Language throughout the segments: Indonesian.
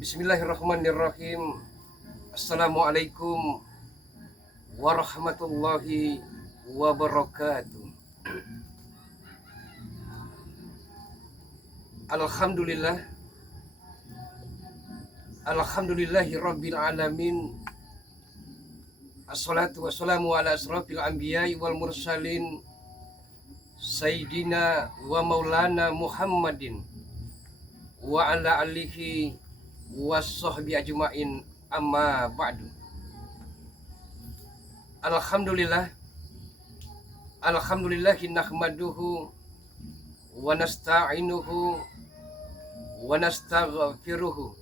Bismillahirrahmanirrahim. Assalamualaikum warahmatullahi wabarakatuh. Alhamdulillah. Alhamdulillahi rabbil alamin. Assalatu wassalamu ala asrafil anbiya'i wal mursalin Sayyidina wa maulana Muhammadin wa ala alihi wassohbi ajma'in, amma ba'du. Alhamdulillahi nahmaduhu wa nasta'inuhu wa nastaghfiruhu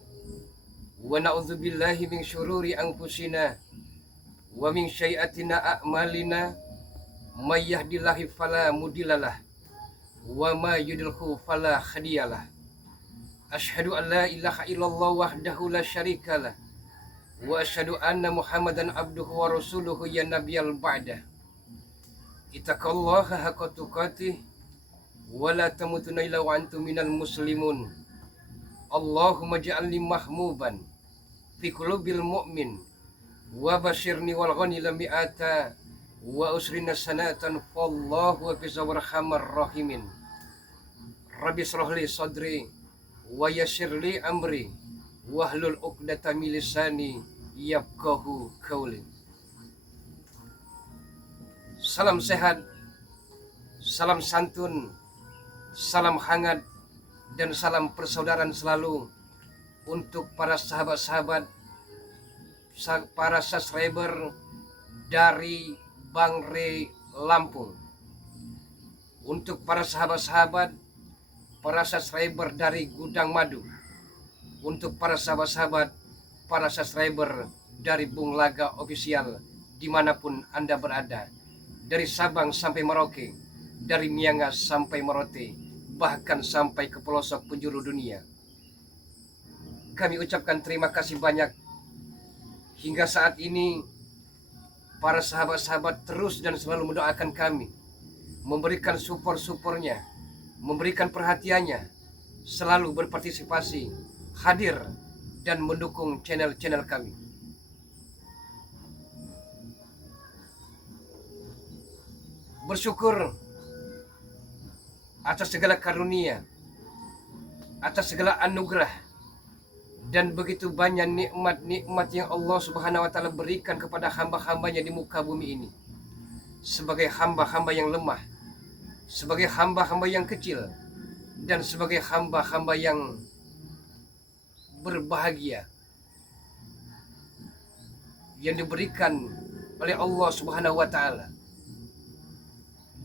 wa na'udzubillahi min syururi anfusina wa min syai'atina a'malina, may yahdillahi fala mudhillalah wa may yudlilhu fala hadiyalah. Asyhadu an la ilaha illallah wahdahu la syarikalah wa asyhadu anna Muhammadan abduhu wa rasuluhu ya nabiyal ba'da. Ittaqallaha haqqa tuqatih wa la tamutunna illa wa antum minal muslimun. Allahumma ja'alni mahmuban fi qulubil mu'min wa basyirni wal ghani lam mi'ata wa usrina sanatan fallahu hafizur rahmanir rahimin. Rabbi shrah li sadri wa yassir li amri wahlul 'uqdatam min lisani yafqahu qawli. Salam sehat, salam santun, salam hangat, dan salam persaudaraan selalu untuk para sahabat-sahabat, para subscriber dari Bangre Lampung, untuk para sahabat-sahabat, para subscriber dari Gudang Madu, untuk para sahabat-sahabat, para subscriber dari Bung Laga Official dimanapun Anda berada, dari Sabang sampai Merauke, dari Miangas sampai Merote, bahkan sampai ke pelosok penjuru dunia. Kami ucapkan terima kasih banyak. Hingga saat ini para sahabat-sahabat terus dan selalu mendoakan kami, memberikan support-supportnya, memberikan perhatiannya, selalu berpartisipasi, hadir dan mendukung channel-channel kami. Bersyukur atas segala karunia, atas segala anugerah, dan begitu banyak nikmat-nikmat yang Allah Subhanahu wa Ta'ala berikan kepada hamba-hambanya di muka bumi ini. Sebagai hamba-hamba yang lemah, sebagai hamba-hamba yang kecil, dan sebagai hamba-hamba yang berbahagia yang diberikan oleh Allah Subhanahu wa Ta'ala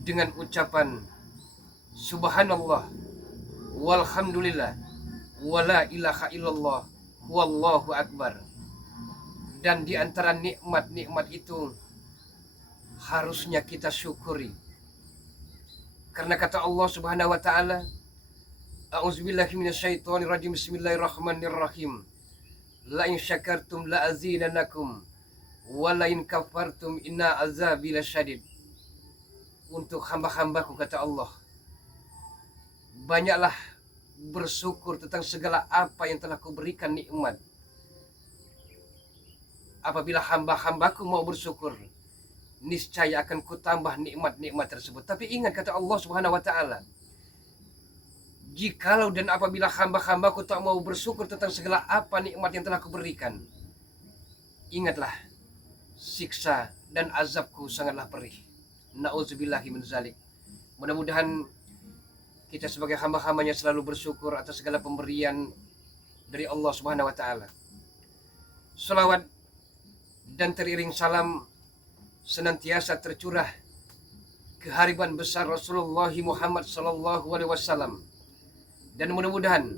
dengan ucapan subhanallah walhamdulillah wala ilaha illallah wallahu akbar. Dan di antara nikmat-nikmat itu harusnya kita syukuri, karena kata Allah Subhanahu wa Ta'ala, a'udzubillahi minasyaitonir rajim, bismillahirrahmanirrahim, la in syakartum la azinanakum wa la in kafartum inna azabi lasyadid. Untuk hamba-hambaku, kata Allah, banyaklah bersyukur tentang segala apa yang telah kuberikan nikmat. Apabila hamba-hambaku mau bersyukur, niscaya akan kutambah nikmat-nikmat tersebut. Tapi ingat, kata Allah Subhanahu wa Ta'ala, jikalau dan apabila hamba-hambaku tak mau bersyukur tentang segala apa nikmat yang telah kuberikan, ingatlah, siksa dan azabku sangatlah perih. Na'udzubillahi min zalik. Mudah-mudahan kita sebagai hamba-hambanya selalu bersyukur atas segala pemberian dari Allah Subhanahu wa Ta'ala. Salawat dan teriring salam senantiasa tercurah kehariban besar Rasulullah Muhammad sallallahu alaihi wasallam, dan mudah-mudahan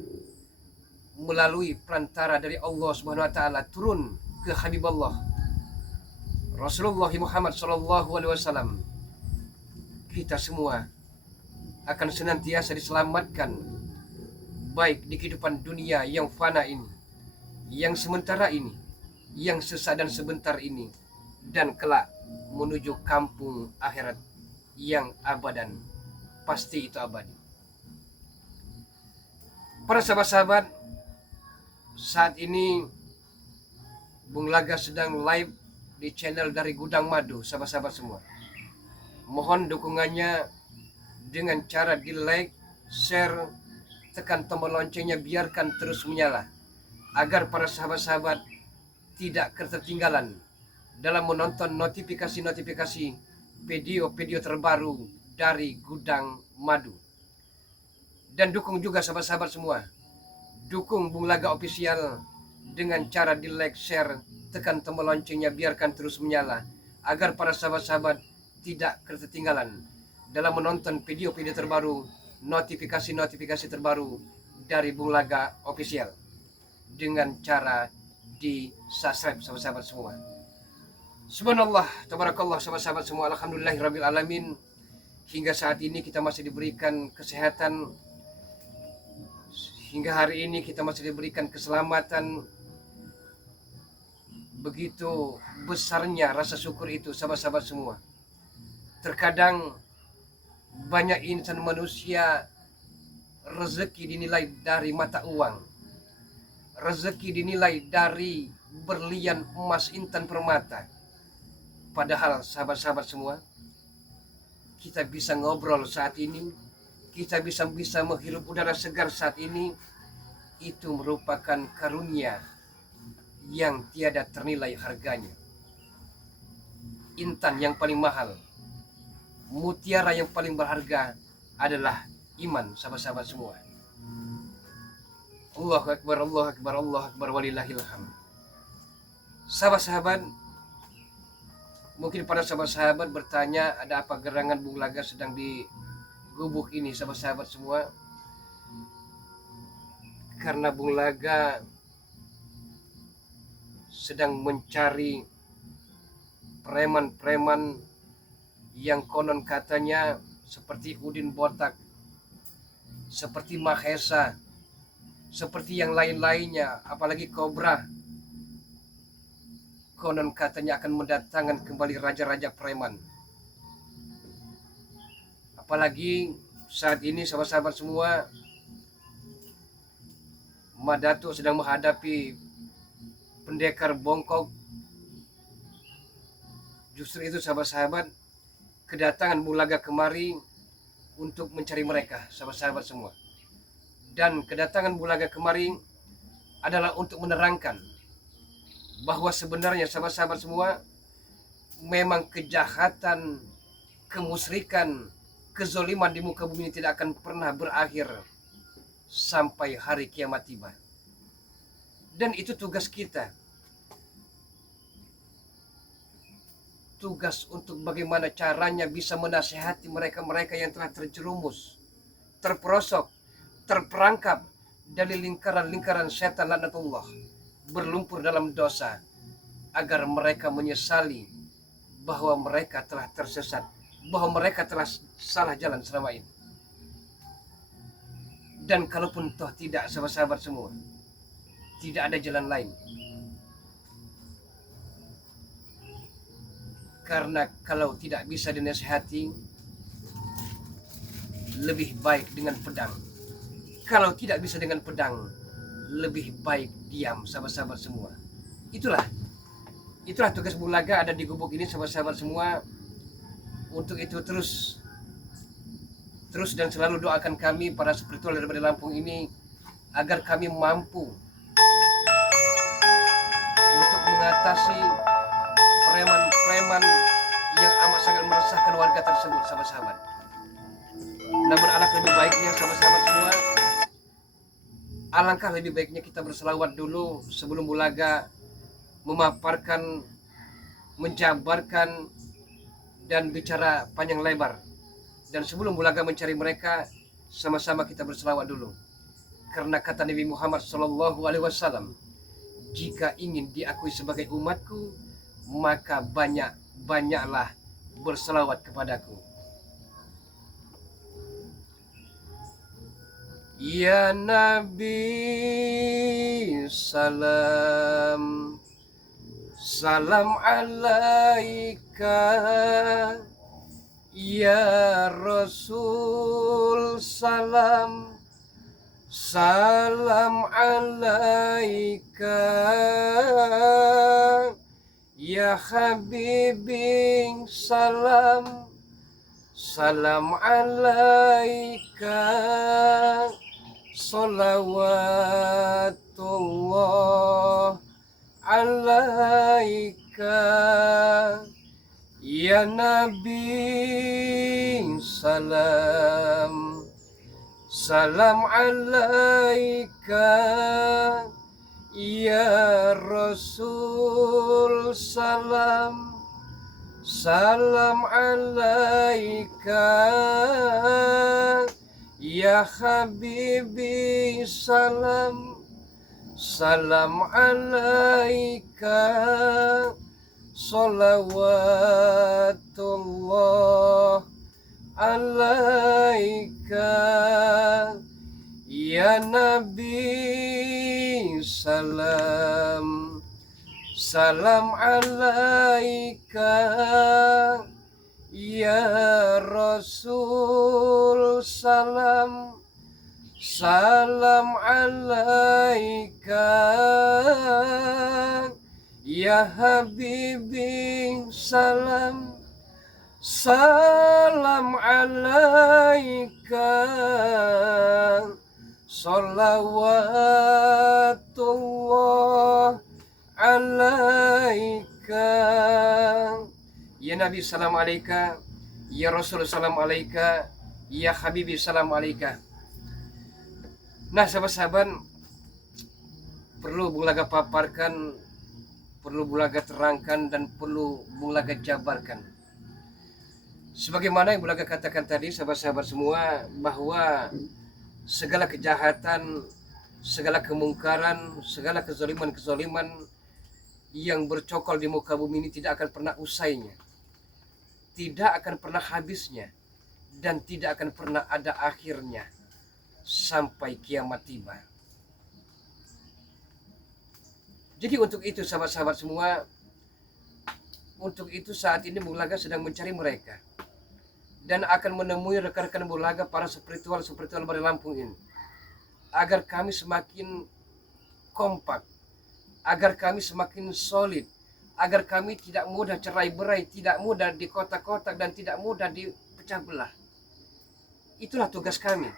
melalui perantara dari Allah Subhanahu wa Ta'ala turun ke Habibullah Rasulullah Muhammad sallallahu alaihi wasallam, kita semua akan senantiasa diselamatkan, baik di kehidupan dunia yang fana ini, yang sementara ini, yang sesaat dan sebentar ini, dan kelak menuju kampung akhirat yang abadan, pasti itu abadi. Para sahabat-sahabat, Saat ini Bung Laga sedang live di channel dari Gudang Madu, sahabat-sahabat semua. Mohon dukungannya dengan cara di like, share, tekan tombol loncengnya, biarkan terus menyala agar para sahabat-sahabat tidak ketertinggalan dalam menonton notifikasi-notifikasi video-video terbaru dari Gudang Madu. Dan dukung juga sahabat-sahabat semua, dukung Bung Laga Official dengan cara di like, share, tekan tombol loncengnya, biarkan terus menyala agar para sahabat-sahabat tidak ketertinggalan dalam menonton video-video terbaru, notifikasi-notifikasi terbaru dari Bung Laga Official dengan cara di subscribe, sahabat-sahabat semua. Subhanallah, tabarakallah, sahabat-sahabat semua, alhamdulillahirabbil alamin. Hingga saat ini kita masih diberikan kesehatan, hingga hari ini kita masih diberikan keselamatan. Begitu besarnya rasa syukur itu, sahabat-sahabat semua. Terkadang banyak insan manusia rezeki dinilai dari mata uang, rezeki dinilai dari berlian, emas, intan, permata. Padahal sahabat-sahabat semua, kita bisa ngobrol saat ini, kita bisa menghirup udara segar saat ini, itu merupakan karunia yang tiada ternilai harganya. Intan yang paling mahal, mutiara yang paling berharga adalah iman, sahabat-sahabat semua. Allahu Akbar, Allahu Akbar, Allahu Akbar, walillahil hamd. Sahabat-sahabat, mungkin para sahabat-sahabat bertanya, ada apa gerangan Bung Laga sedang di gubuk ini, sahabat-sahabat semua? Karena Bung Laga sedang mencari preman-preman yang konon katanya seperti Udin Botak, seperti Mahesa, seperti yang lain-lainnya, apalagi Kobra. Konon katanya akan mendatangkan kembali raja-raja preman. Apalagi saat ini, sahabat-sahabat semua, Madatuk sedang menghadapi pendekar bongkok. Justru itu, sahabat-sahabat, kedatangan Bung Laga kemari untuk mencari mereka, sahabat-sahabat semua. Dan kedatangan Bung Laga kemari adalah untuk menerangkan bahwa sebenarnya, sahabat-sahabat semua, memang kejahatan, kemusyrikan, kezoliman di muka bumi ini tidak akan pernah berakhir sampai hari kiamat tiba. Dan itu tugas kita, tugas untuk bagaimana caranya bisa menasihati mereka-mereka yang telah terjerumus, terperosok, terperangkap dari lingkaran-lingkaran setan laknatullah, berlumpur dalam dosa, agar mereka menyesali bahwa mereka telah tersesat, bahwa mereka telah salah jalan selama ini. Dan kalaupun toh tidak, sahabat-sahabat semua, tidak ada jalan lain. Karena kalau tidak bisa dinasihati, lebih baik dengan pedang. Kalau tidak bisa dengan pedang, lebih baik diam, sahabat-sahabat semua. Itulah tugas Bung Laga ada di gubuk ini, sahabat-sahabat semua. Untuk itu terus dan selalu doakan kami para spiritual dari Lampung ini agar kami mampu untuk mengatasi preman-preman yang amat sangat meresahkan warga tersebut, sahabat-sahabat. Namun alangkah lebih baiknya, sahabat-sahabat semua, alangkah lebih baiknya kita berselawat dulu sebelum Bung Laga memaparkan, menjabarkan, dan bicara panjang lebar. Dan sebelum Bung Laga mencari mereka, sama-sama kita berselawat dulu. Karena kata Nabi Muhammad SAW, jika ingin diakui sebagai umatku, maka banyaklah berselawat kepadaku. Ya Nabi salam, salam alaika. Ya Rasul salam, Salam alaika ya Habibi, salam. Salam alaika, salawatullah alaika, ya Nabi, salam. Salam alaika, ya Rasul, salam. Salam alaika, ya Habibi, salam. Salam alaika, salawatullah alaika, ya Nabi, salam. Salam alaika, ya Rasul, salam. Salam alaika, ya Habibi, salam. Salam alaika, salawatullah alaika, ya Nabi, salam alaika, ya Rasul, salam alaika, ya Habibi, salam alaika. Nah, sahabat-sahabat, perlu Bung Laga paparkan, perlu Bung Laga terangkan, dan perlu Bung Laga jabarkan. Sebagaimana yang Bung Laga katakan tadi, sahabat-sahabat semua, bahwa segala kejahatan, segala kemungkaran, segala kezaliman-kezaliman yang bercokol di muka bumi ini tidak akan pernah usainya, tidak akan pernah habisnya, dan tidak akan pernah ada akhirnya sampai kiamat tiba. Jadi untuk itu sahabat-sahabat semua, untuk itu saat ini Bung Laga sedang mencari mereka, dan akan menemui rekan-rekan Bung Laga, para spiritual dari Lampung ini, agar kami semakin kompak, agar kami semakin solid, agar kami tidak mudah cerai-berai, tidak mudah dikotak-kotak, dan tidak mudah dipecah belah. Itulah tugas kami.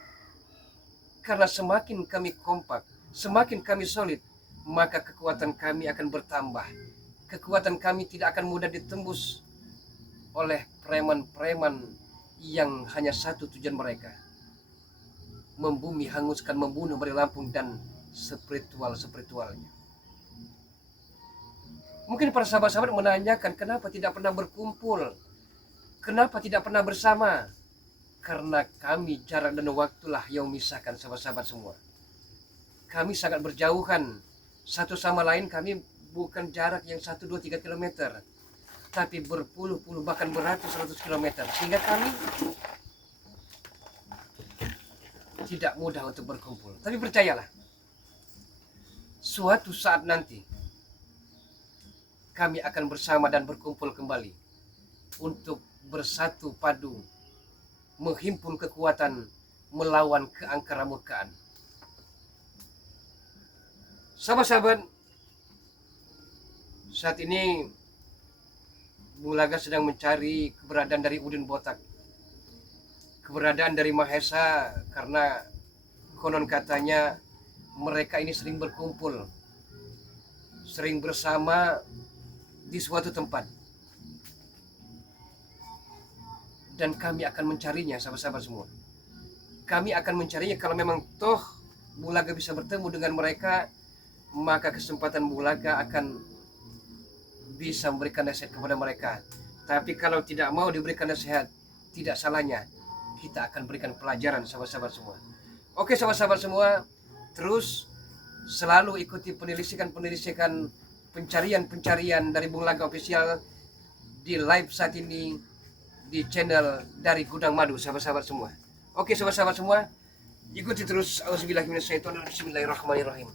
Karena semakin kami kompak, semakin kami solid, maka kekuatan kami akan bertambah. Kekuatan kami tidak akan mudah ditembus oleh preman-preman yang hanya satu tujuan mereka: membumi, hanguskan, membunuh dari Lampung dan spiritualnya. Mungkin para sahabat-sahabat menanyakan, kenapa tidak pernah berkumpul, kenapa tidak pernah bersama? Karena kami, jarak dan waktulah yang memisahkan sahabat-sahabat semua. Kami sangat berjauhan satu sama lain. Kami bukan jarak yang 1, 2, 3 kilometer, tapi berpuluh-puluh bahkan beratus-ratus kilometer, sehingga kami tidak mudah untuk berkumpul. Tapi percayalah, suatu saat nanti kami akan bersama dan berkumpul kembali untuk bersatu padu, menghimpun kekuatan melawan keangkara murkaan. Sahabat-sahabat, saat ini Bung Laga sedang mencari keberadaan dari Udin Botak, keberadaan dari Mahesa, karena konon katanya mereka ini sering berkumpul, sering bersama di suatu tempat. Dan kami akan mencarinya, sahabat-sahabat semua. Kami akan mencarinya. Kalau memang toh Bung Laga bisa bertemu dengan mereka, maka kesempatan Bung Laga akan bisa memberikan nasihat kepada mereka. Tapi kalau tidak mau diberikan nasihat, tidak salahnya kita akan berikan pelajaran, sahabat-sahabat semua. Oke sahabat-sahabat semua, terus selalu ikuti penelitikan pencarian dari Bung Laga Official di live saat ini di channel dari Gudang Madu, sahabat-sahabat semua. Oke sahabat-sahabat semua, ikuti terus. Auzubillahiminasyaitonirrajim. Bismillahirrahmanirrahim.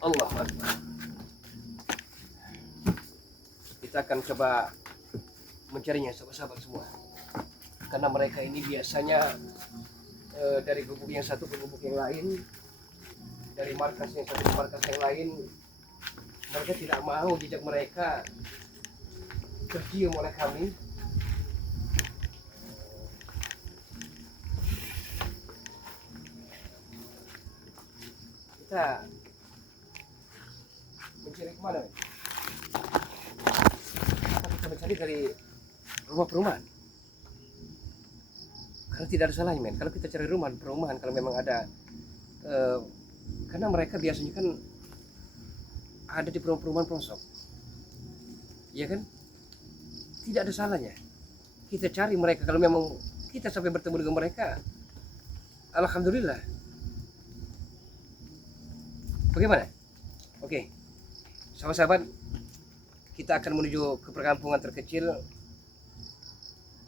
Allahu Akbar. Kita akan coba mencarinya, sahabat-sahabat semua, karena mereka ini biasanya dari gubuk yang satu ke gubuk yang lain, dari markas yang satu ke markas yang lain. Mereka tidak mau jejak mereka tercium oleh kami. Kita mencari kemana? Kita mencari dari rumah perumahan. Karena tidak ada salahnya, men. Kalau kita cari rumah perumahan, kalau memang ada, karena mereka biasanya kan ada di perumahan pelosok, ya kan? Tidak ada salahnya kita cari mereka. Kalau memang kita sampai bertemu dengan mereka, alhamdulillah. Bagaimana? Oke, sahabat-sahabat, kita akan menuju ke perkampungan terkecil.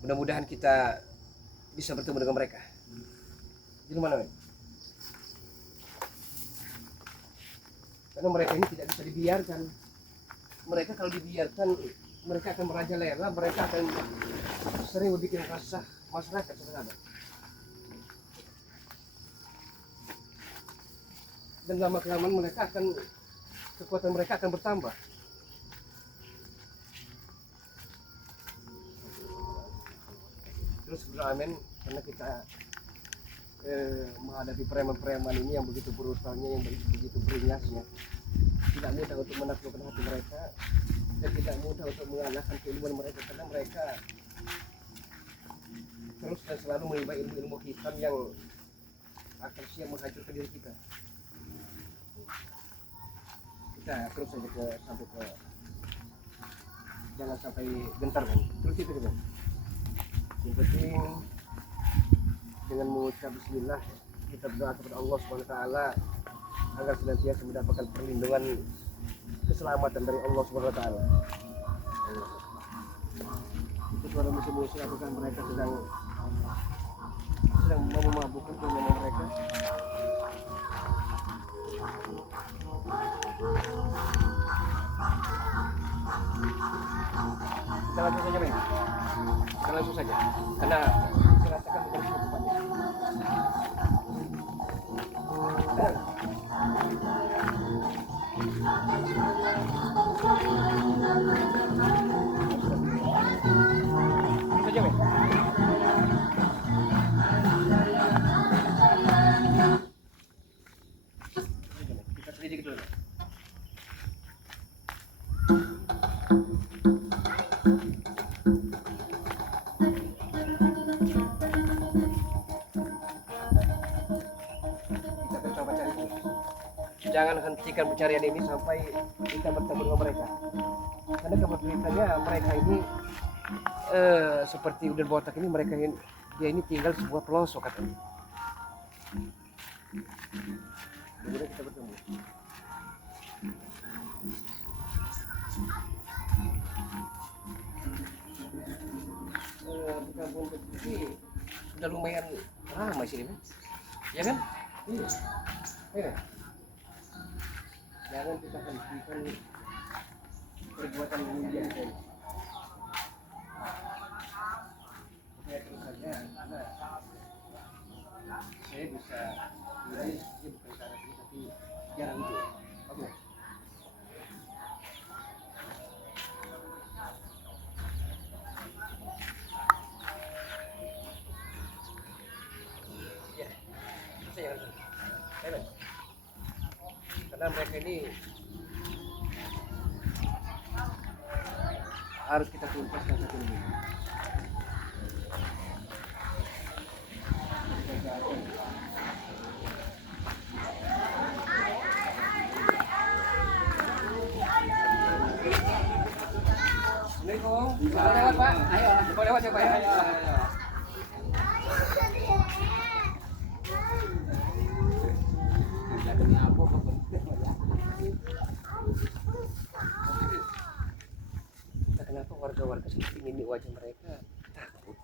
Mudah-mudahan kita bisa bertemu dengan mereka. Di mana, men? Karena mereka ini tidak bisa dibiarkan. Mereka kalau dibiarkan, mereka akan merajalela, mereka akan sering membuat resah masyarakat, saudara. Dan lama kelamaan kekuatan mereka akan bertambah. Terus beramin, karena kita menghadapi preman-preman ini yang begitu brutalnya, yang begitu beringasnya. Tidak mudah untuk menaklukkan hati mereka, dan tidak mudah untuk mengalahkan keilmuan mereka, karena mereka terus dan selalu menimba ilmu-ilmu hitam yang akan siap menghancurkan diri kita. Kita terus saja sampai ke, jangan sampai gentar, kan? Terus itu kan. Yang penting dengan mengucap bismillah, kita berdoa kepada Allah Subhanahu wa taala agar senantiasa mendapatkan perlindungan, keselamatan dari Allah Subhanahu wa taala. Itu suara musuh-musuh, apakah mereka sedang memabukkan kemenangan mereka. Kita langsung saja, men. Kita langsung saja, karena saya rasakan bukan kehidupannya. Saja, men. Kita selidiki dulu. Jangan hentikan pencarian ini sampai kita bertemu dengan mereka. Karena kebetulannya mereka ini seperti Udan Botak ini, dia ini tinggal di sebuah pelosok katanya. Kemudian kita bertemu. Kampung ini sudah lumayan ramai sini, ya kan? Iya. Iya. Jangan kita hentikan perbuatan ini. Ya, terus saja, karena saya bisa nilai dia bukan cara ini, tapi jarang itu. Oke. Ya, saya karena mereka ini harus kita tuntaskan satu ini. Assalamualaikum. Boleh lewat, Pak? Ayo, boleh lewat ya, Pak? Ayo. Kenapa warga-warga seperti ini wajah mereka takut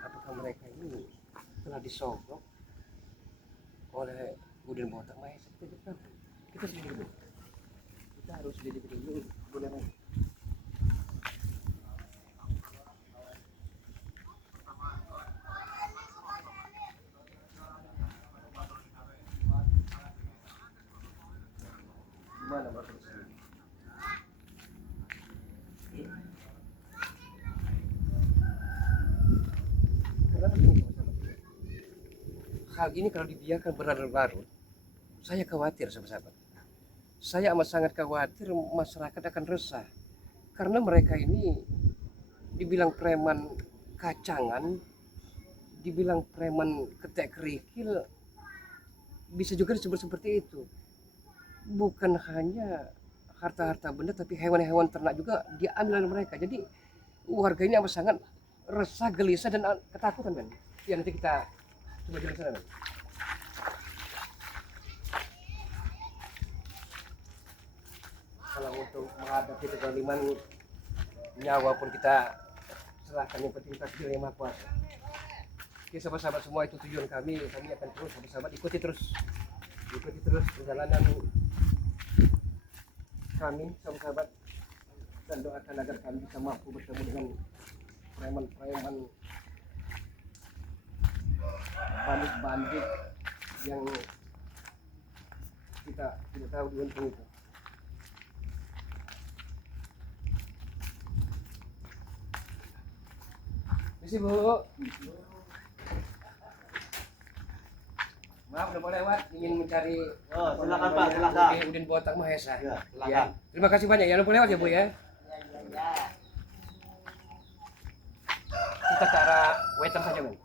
apakah mereka ini telah disogok oleh Udan Botak Maya. Kita sendiri dulu, kita harus didik dulu, boleh. hal ini kalau dibiarkan berlarut-larut, saya khawatir sahabat-sahabat. Saya amat sangat khawatir masyarakat akan resah. Karena mereka ini dibilang preman kacangan, dibilang preman ketek kerikil, bisa juga disebut seperti itu. Bukan hanya harta-harta benda, tapi hewan-hewan ternak juga diambil oleh mereka. Jadi warga ini amat sangat resah, gelisah, dan ketakutan, men. Ya, nanti kita coba jalan sana, men. Kalau untuk menghadapi kezaliman, nyawa pun kita serahkan, yang penting takdir yang maha kuasa. Oke sahabat-sahabat semua, itu tujuan kami akan terus sahabat-sahabat ikuti terus perjalanan kami sahabat-sahabat, dan doakan agar kami bisa mampu bertemu dengan preman-preman bandit-bandit yang kita tidak tahu di untung itu. Misi Bu. Maaf udah boleh lewat, ingin mencari. Oh, silakan Pak, silakan. Udin Botak Mahesa. Ya, silakan. Ya. Terima kasih banyak ya, udah boleh lewat ya Bu ya. Ya. Kita ke arah Wetan saja, Men.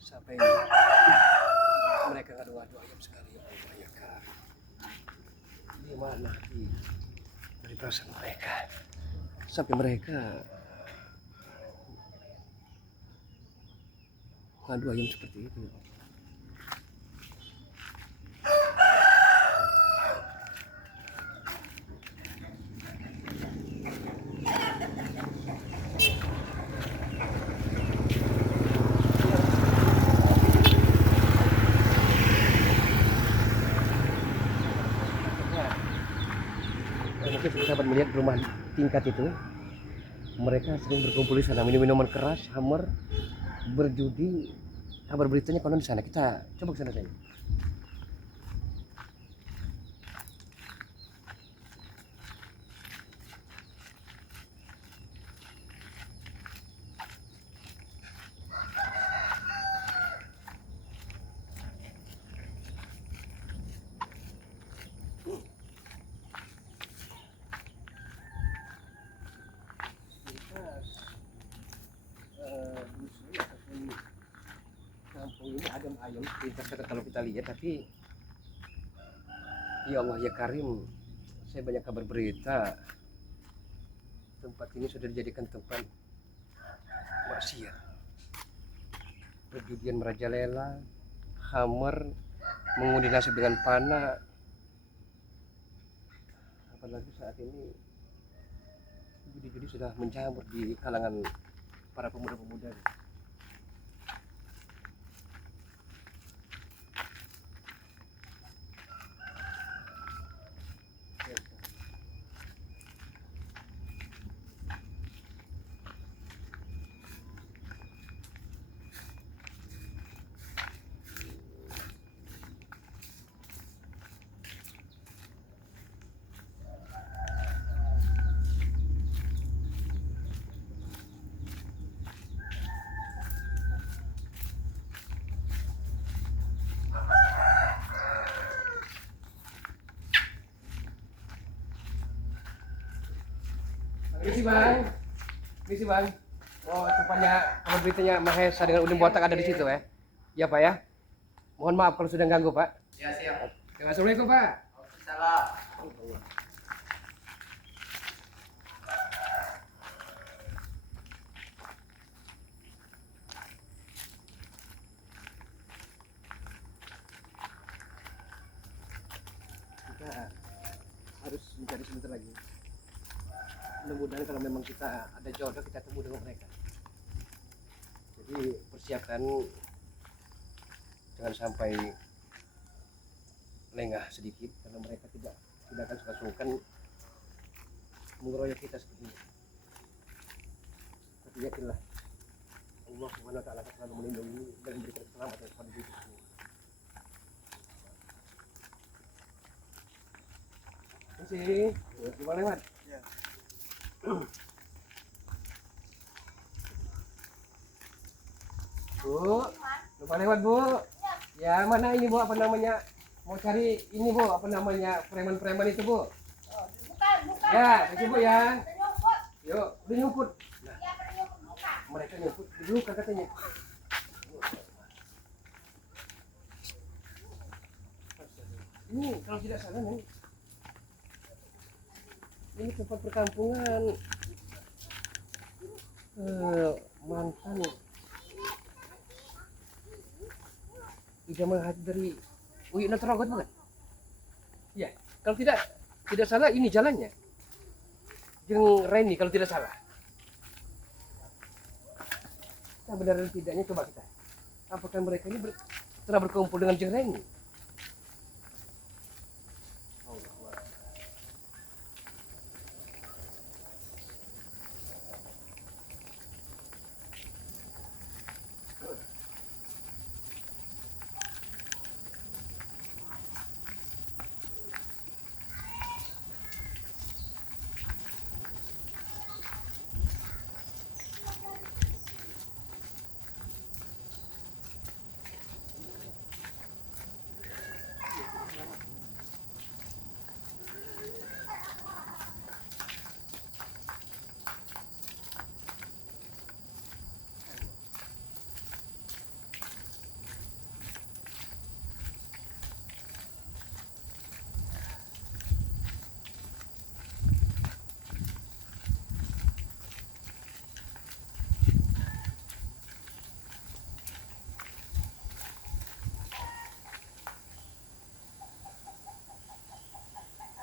Sampai mereka ngadu-ngadu ayam sekali, ya Allah ya Kak. Di mana hati dari perasaan mereka? Sampai mereka ngadu ayam seperti itu. Mungkin sahabat melihat rumah tingkat itu, mereka sering berkumpul di sana, minum minuman keras, hammer, berjudi. Kabar beritanya konon di sana. Kita coba ke sana saja. Kampung ini adem ayem, pintar kalau kita lihat, tapi ya Allah ya Karim, saya banyak kabar berita tempat ini sudah dijadikan tempat maksiat, perjudian merajalela, hammer, mengundi nasib dengan panah. Apalagi saat ini judi-judi sudah menjamur di kalangan para pemuda-pemuda. Misi bang, misi bang. Oh tempatnya kabar beritanya Mahesa dengan Udin Botak ada di situ ya? Ya Pak ya. Mohon maaf kalau sudah ganggu Pak. Ya, siap. Assalamualaikum Pak. Salam. Kita harus mencari sebentar lagi. Mudah-mudahan kalau memang kita ada jodoh, kita temu dengan mereka. Jadi persiapkan, jangan sampai lengah sedikit, karena mereka tidak akan suka-sukan mengeroyok kita seperti ini. Tapi yakinlah Allah Subhanahu wa taala selalu melindungi dan memberikan keselamatan kepada diri semua. Masih, gimana lewat? Ya. Bu, lupa lewat Bu. Ya mana ini Bu, apa namanya? Mau cari ini Bu, apa namanya, preman-preman itu Bu? Bukan. Ya, kasih Bu ya. Nyumput. Yuk, udah nyumput. Nah, Ya, pada nyumput bukan. mereka nyumput dulu kan katanya. Ini kalau tidak salah nih, ini tempat perkampungan mantan idaman hati dari Uyuk Natrogot bukan? Ya, kalau tidak salah ini jalannya. Jeng Reni kalau tidak salah. Nah, benar dan tidaknya coba kita. Apakah mereka ini telah berkumpul dengan Jeng Reni?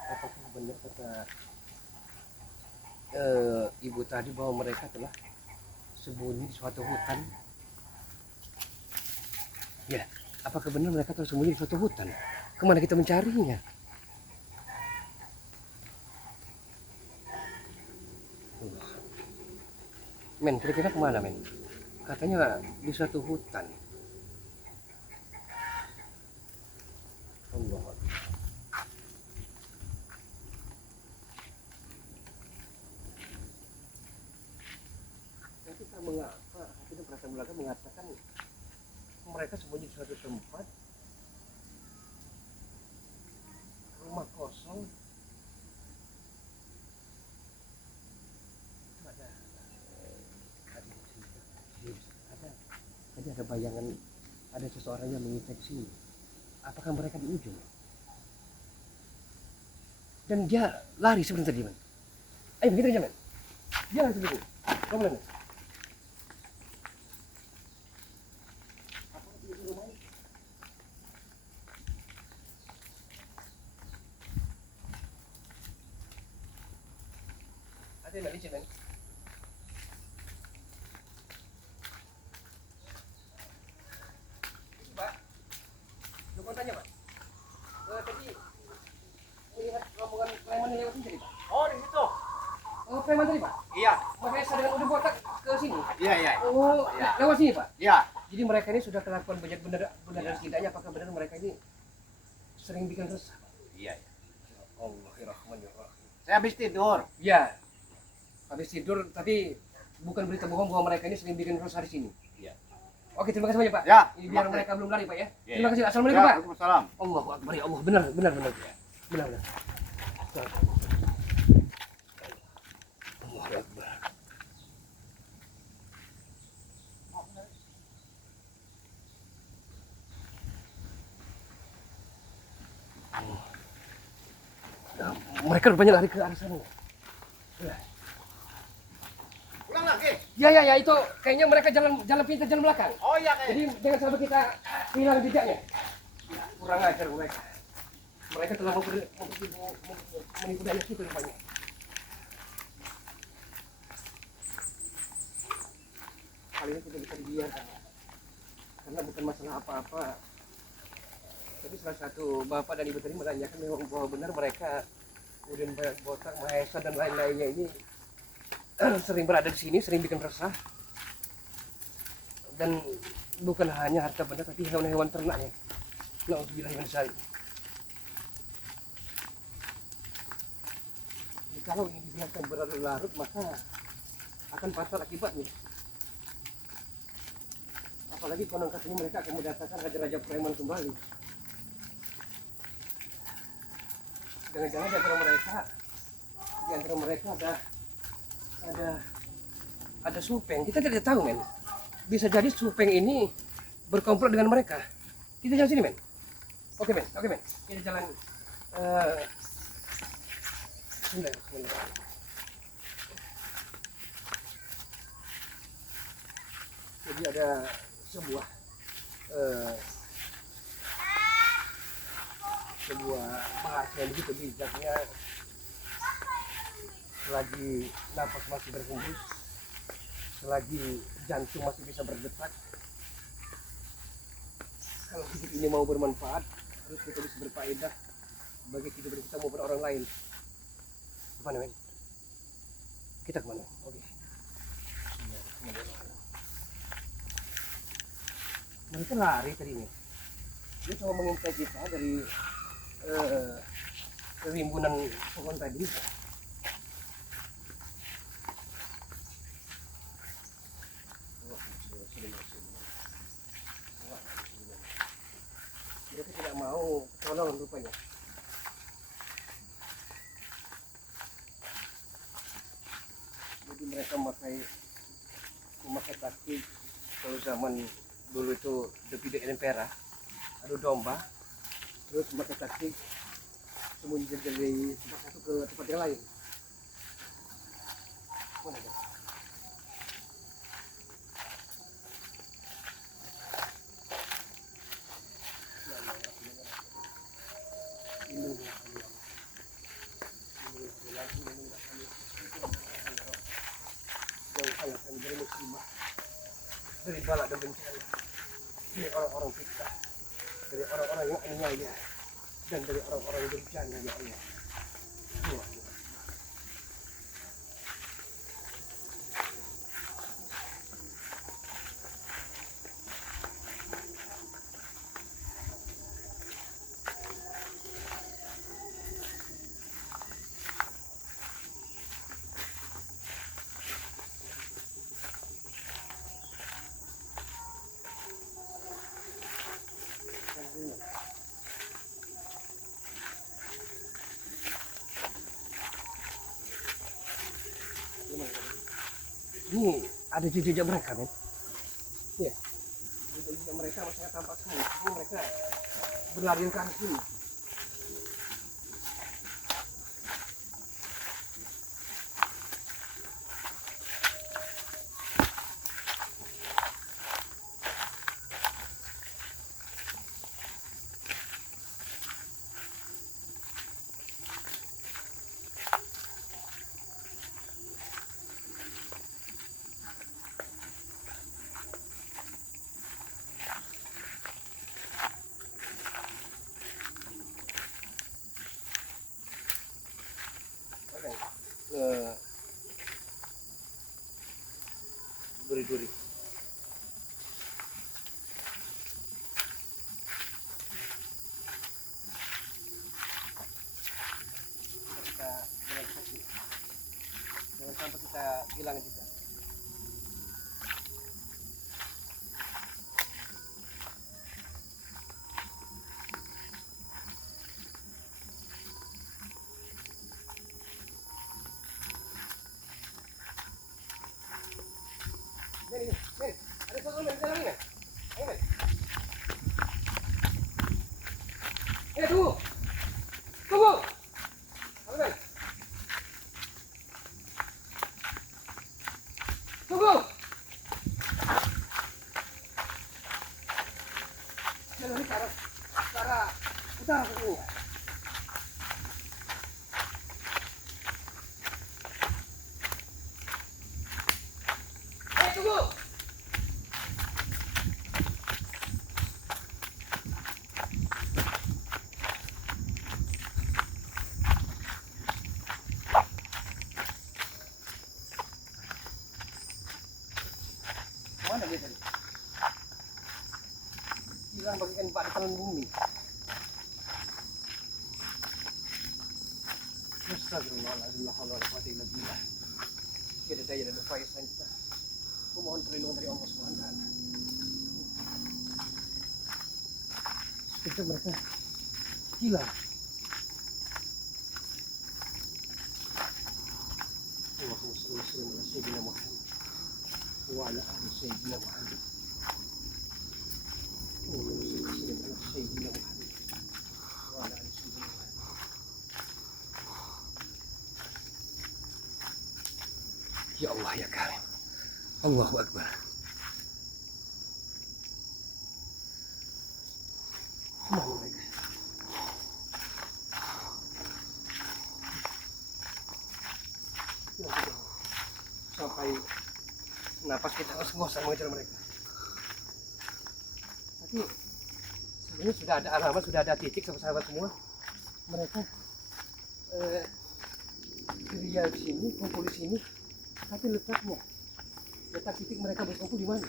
Apakah benar kata ibu tadi bahwa mereka telah sembunyi di suatu hutan? Ya, apakah benar mereka telah sembunyi di suatu hutan? Kemana kita mencarinya? Men, kira-kira kemana men? Katanya di suatu hutan. Allah. Kita mengapa kita perasaan belakang mengatakan mereka sembunyi di suatu tempat rumah kosong ada tadi ada bayangan ada seseorang yang menginfeksi. Apakah mereka di ujung dan dia lari sebentar tadi man. Ayo begitu aja man, dia lari sebentar kamu lihat. Ada yang licin kan? Pak, lu tanya Pak. Tadi melihat rombongan preman yang lewat sini tadi Pak. Oh, di situ. Oh preman tadi Pak. Iya. Makanya saya dengan udah botak ke sini. Iya, iya. Oh, Ya. lewat sini Pak. Iya. Jadi mereka ini sudah kelakuan banyak benar dan tidaknya. Apakah benar mereka ini sering bikin resah? Iya. Allahirrahmanirrahim. Saya habis tidur. Ya, habis tidur tapi bukan berita bohong bahwa mereka ini sering bikin resah di sini. Iya. Oke, terima kasih banyak Pak. Ya, Ini biar terima kasih. mereka belum lari Pak ya. Ya, Terima ya. kasih. Assalamualaikum Ya, Pak. Waalaikumsalam. Allahu Akbar ya Allah, benar. Benar. Allahu Akbar. Nah, mereka rupanya lari ke arah sana. Pulang lagi. Ya, itu kayaknya mereka jalan pintas jalan belakang. Oh iya, Jadi jangan sampai kita hilang jejaknya. Ya, kurang ajar mereka. Mereka telah menipu daya kita rupanya. Kali ini kita bisa dibiarkan. Karena bukan masalah apa-apa. Tapi salah satu bapak dan ibu tadi menanyakan memang bahwa benar mereka kemudian botak, Mahesa dan lain-lainnya ini sering berada di sini, sering bikin resah. dan bukan hanya harta benda tapi hewan-hewan ternaknya. Nauzubillah min dzalik. Kalau ini dibiarkan berlarut-larut maka akan fatal akibatnya. Apalagi konon katanya mereka akan mendatangkan raja-raja preman kembali. Jangan-jangan di antara mereka ada supeng. Kita tidak tahu, men. Bisa jadi supeng ini berkomplot dengan mereka. Kita jalan sini, men. Oke, men. Kita jalan. Bismillah. Jadi ada sebuah bahasa yang begitu bijaknya, selagi nafas masih berhembus, selagi jantung masih bisa berdetak, kalau hidup ini mau bermanfaat harus kita bisa berfaedah bagi kehidupan kita maupun orang lain. Kemana, men? Kita kemana? Oke. Mereka lari tadinya. Dia coba mengintai kita dari rimbunan pohon tadi. Mereka tidak mau tolong rupanya. Jadi mereka memakai taktik kalau zaman dulu itu Devide Empera, adu domba, terus memakai taktik sembunyi dari tempat satu ke tempat yang lain. Mana dia? Dari bala dan bencana, dari orang-orang fitnah, dari orang-orang yang aniaya, dan dari orang-orang yang bencana, ya Allah. Ini ada jejak mereka, men. Ya, jejak mereka masih tampak sekali. Ini mereka berlarian ke arah sini. Duri-duri. Jangan sampai kita hilang juga. Men, ada satu men jalan ini. Ayo, men. Tunggu. Tunggu. Ayo, men. Tunggu. Jalan ke arah utara sini. Tunggu. Mana dia tadi? hilang bagikan bak di telan bumi. Astagfirullahaladzim, la haula wala quwwata illa billah. Tiada daya dan upaya selain kita. Kumohon perlindungan dari Allah Subhanahu wa taala. Sekejap mereka hilang. Allahumma shalli wa sallim ala sayyidina Muhammad wa ala ali sayyidina Muhammad. Allahumma shalli wa sallim ala sayyidina Muhammad wa ala ali sayyidina Muhammad. Ya Allah ya Karim. Allahu Akbar. Kemana mereka? Ya Allah. Sampai napas kita harus ngosang mengejar mereka. Tapi sebenarnya sudah ada alamat, sudah ada titik sahabat semua. Mereka gerilya di sini, kumpul di sini. Tapi letak titik mereka berkumpul di mana?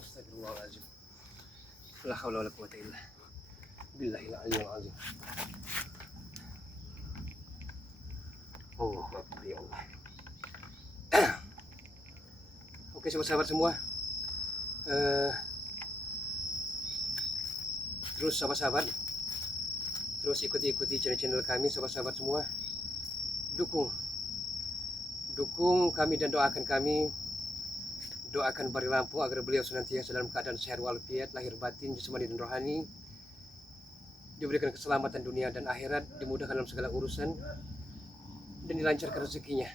Astagfirullahaladzim. La haula wala quwwata illa billahil aliyyil azim. Oh, ya Allah. Oke sahabat-sahabat semua, terus sahabat-sahabat, terus ikuti channel kami sahabat-sahabat semua, dukung kami dan doakan kami, doakan Bari Lampung agar beliau senantiasa dalam keadaan sehat walafiat, lahir batin, jasmani dan rohani, diberikan keselamatan dunia dan akhirat, dimudahkan dalam segala urusan, dan dilancarkan rezekinya.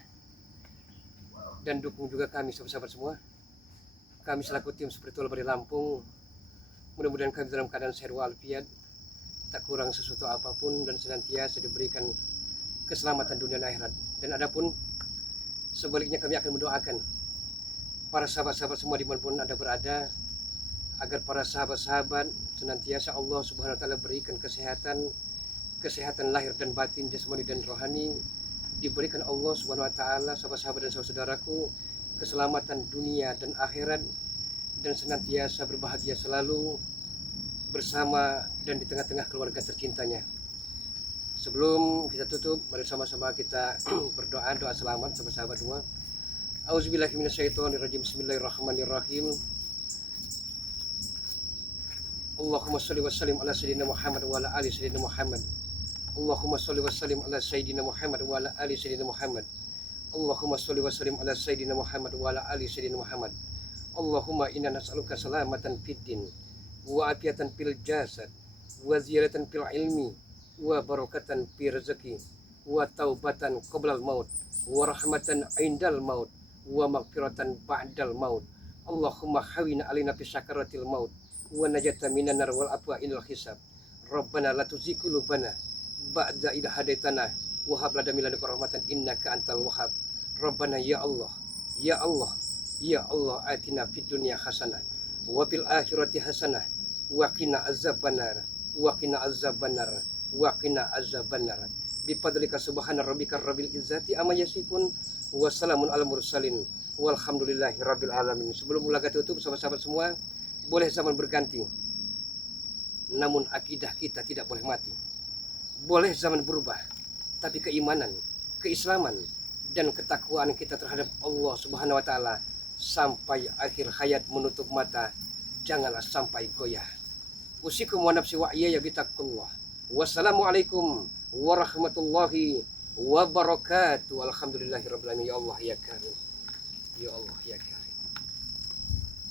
Dan dukung juga kami sahabat-sahabat semua. Kami selaku tim spiritual Bari Lampung, mudah-mudahan kami dalam keadaan sehat walafiat, tak kurang sesuatu apapun, dan senantiasa diberikan keselamatan dunia dan akhirat. Dan adapun sebaliknya, kami akan mendoakan para sahabat-sahabat semua dimanapun Anda berada, agar para sahabat-sahabat senantiasa Allah Subhanahu wa taala berikan kesehatan lahir dan batin, jasmani dan rohani, diberikan Allah Subhanahu wa taala sahabat-sahabat dan saudaraku keselamatan dunia dan akhirat, dan senantiasa berbahagia selalu bersama dan di tengah-tengah keluarga tercintanya. Sebelum kita tutup, mari sama-sama kita berdoa, doa selamat sahabat-sahabat semua. Auzubillahi minasyaitonirrajim. Bismillahirrahmanirrahim. Allahumma shalli wa sallim ala sayyidina Muhammad wa ala ali sayyidina Muhammad. Allahumma shalli wa sallim ala sayyidina Muhammad wa ala ali sayyidina Muhammad. Allahumma shalli wa sallim ala sayyidina Muhammad wa ala ali sayyidina Muhammad. Allahumma inna nas'aluka salamatan fid din wa afiatan fil jasad wa ziyadatan fil ilmi wa barakatan fil rezeki wa taubatan qoblal maut wa rahmatan indal maut wa maghfiratan ba'dal maut. Allahumma hawina alina fi sakaratil maut wa najata minan nar wal afwa inal hisab. Rabbana la tuzigh qulubana ba'da idh hadaitana wa hab lana min ladunka rahmatan innaka antal wahhab. Rabbana ya Allah, ya Allah, ya Allah, atina fid dunya hasanah wa fil akhirati hasanah wa qina azabannar wa qina azabannar wa qina azabannar. Bi fadlika subhana rabbika rabbil izzati amma yasifun wa salamun alal mursalin walhamdulillahi rabbil alamin. Sebelum laga tutup sahabat-sahabat semua, boleh zaman berganti, namun akidah kita tidak boleh mati. Boleh zaman berubah, tapi keimanan, keislaman, dan ketakwaan kita terhadap Allah Subhanahu wa taala sampai akhir hayat menutup mata janganlah sampai goyah. Usikum wa nafsi wa iyaya bitaqullah. Wassalamualaikum warahmatullahi wabarakatuh. Alhamdulillahirabbil alamin. Ya Allah ya Karim. Ya Allah ya Karim.